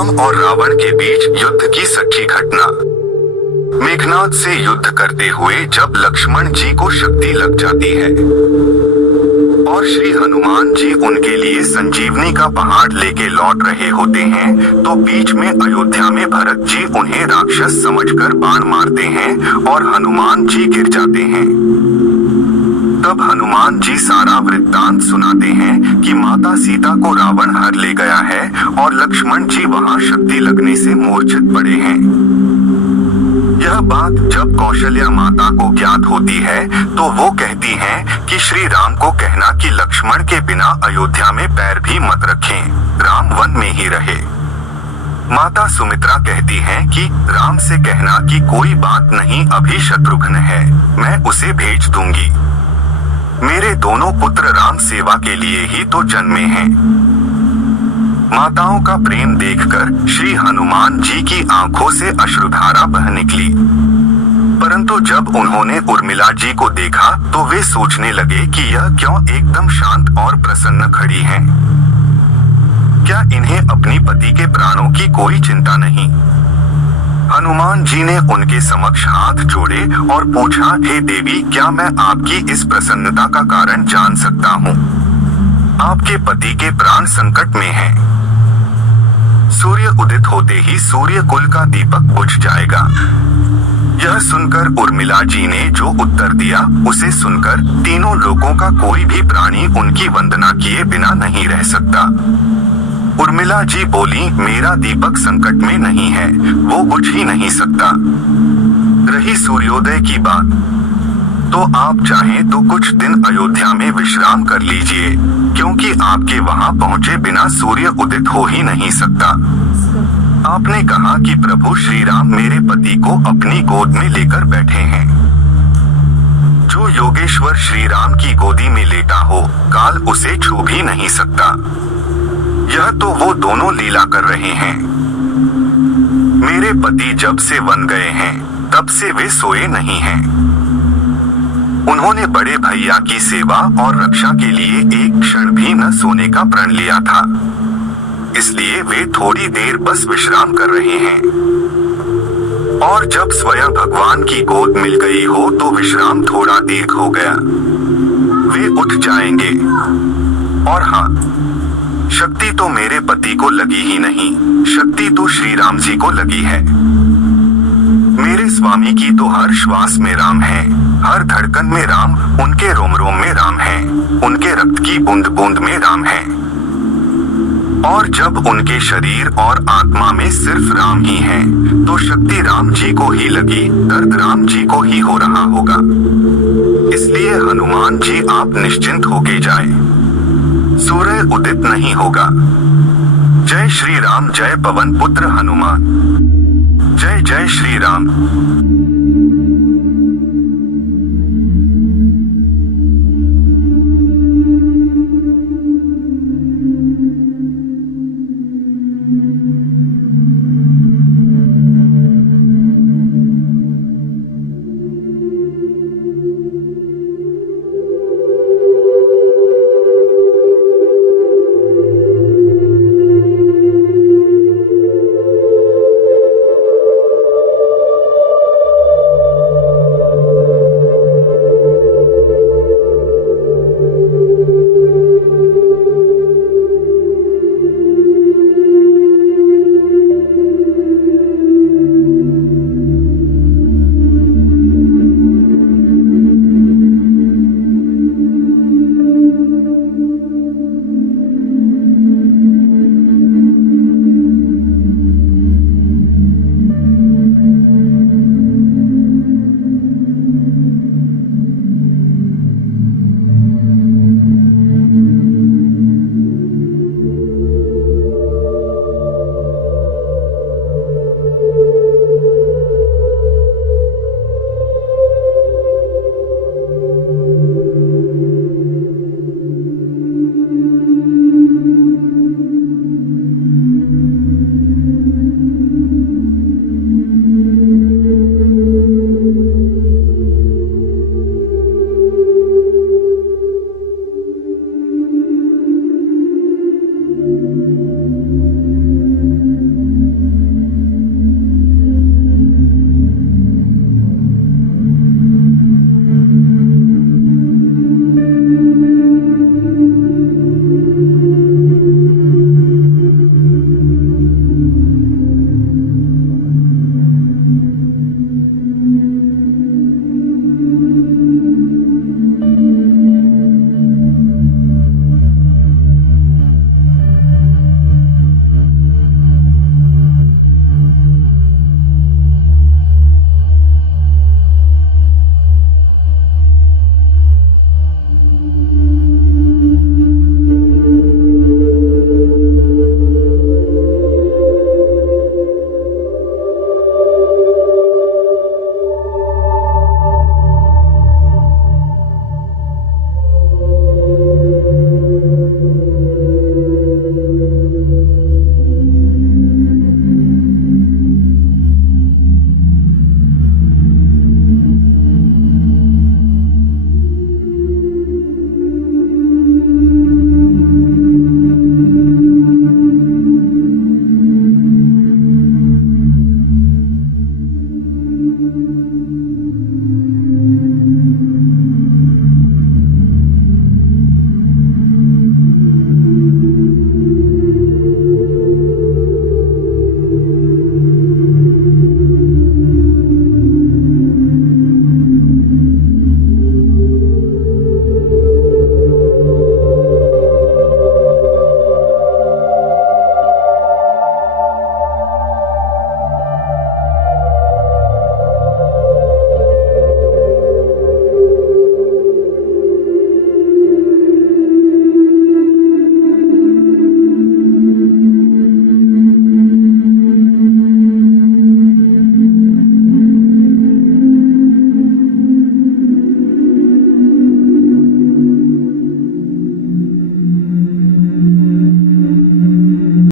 राम और रावण के बीच युद्ध की सच्ची घटना। मेघनाद से युद्ध करते हुए जब लक्ष्मण जी को शक्ति लग जाती है और श्री हनुमान जी उनके लिए संजीवनी का पहाड़ लेके लौट रहे होते हैं, तो बीच में अयोध्या में भरत जी उन्हें राक्षस समझकर बाण मारते हैं और हनुमान जी गिर जाते हैं। तब हनुमान जी सारा वृत्तांत सुनाते हैं कि माता सीता को रावण हर ले गया है और लक्ष्मण जी वहां शक्ति लगने से मूर्छित पड़े हैं। यह बात जब कौशल्या माता को ज्ञात होती है तो वो कहती हैं कि श्री राम को कहना कि लक्ष्मण के बिना अयोध्या में पैर भी मत रखें, राम वन में ही रहे। माता सुमित्रा कहती हैं कि राम से कहना कि कोई बात नहीं, अभी शत्रुघ्न है, मैं उसे भेज दूंगी। मेरे दोनों पुत्र राम सेवा के लिए ही तो जन्मे हैं। माताओं का प्रेम देखकर श्री हनुमान जी की आंखों से अश्रुधारा बह निकली। परंतु जब उन्होंने उर्मिला जी को देखा तो वे सोचने लगे कि यह क्यों एकदम शांत और प्रसन्न खड़ी हैं। क्या इन्हें अपनी पति के प्राणों की कोई चिंता नहीं? हनुमान जी ने उनके समक्ष हाथ जोड़े और पूछा, हे देवी, क्या मैं आपकी इस प्रसन्नता का कारण जान सकता हूँ? आपके पति के प्राण संकट में हैं। सूर्य उदित होते ही सूर्य कुल का दीपक बुझ जाएगा। यह सुनकर उर्मिला जी ने जो उत्तर दिया उसे सुनकर तीनों लोगों का कोई भी प्राणी उनकी वंदना किए बिना नहीं रह सकता। उर्मिला जी बोली, मेरा दीपक संकट में नहीं है, वो बुझ ही नहीं सकता। रही सूर्योदय की बात, तो आप चाहें तो कुछ दिन अयोध्या में विश्राम कर लीजिए, क्योंकि आपके वहां पहुंचे बिना सूर्य उदित हो ही नहीं सकता। आपने कहा कि प्रभु श्री राम मेरे पति को अपनी गोद में लेकर बैठे हैं। जो योगेश्वर श्री राम की गोदी में लेटा हो, काल उसे छू भी नहीं सकता। यह तो वो दोनों लीला कर रहे हैं। मेरे पति जब से वन गए हैं तब से वे सोए नहीं हैं। उन्होंने बड़े भैया की सेवा और रक्षा के लिए एक क्षण भी न सोने का प्रण लिया था, इसलिए वे थोड़ी देर बस विश्राम कर रहे हैं। और जब स्वयं भगवान की गोद मिल गई हो तो विश्राम थोड़ा दीर्घ हो गया, वे उठ जाएंगे। और हाँ, शक्ति तो मेरे पति को लगी ही नहीं, शक्ति तो श्री राम जी को लगी है। मेरे स्वामी की तो हर श्वास में राम है, हर धड़कन में राम, उनके रोम रोम में राम है, उनके रक्त की बूंद बूंद में राम है। और जब उनके शरीर और आत्मा में सिर्फ राम ही है, तो शक्ति राम जी को ही लगी, दर्द राम जी को ही हो रहा होगा। इसलिए हनुमान जी आप निश्चिंत होके जाएं, सूर्य उदित नहीं होगा। जय श्री राम, जय पवन पुत्र हनुमान, जय जय श्री राम।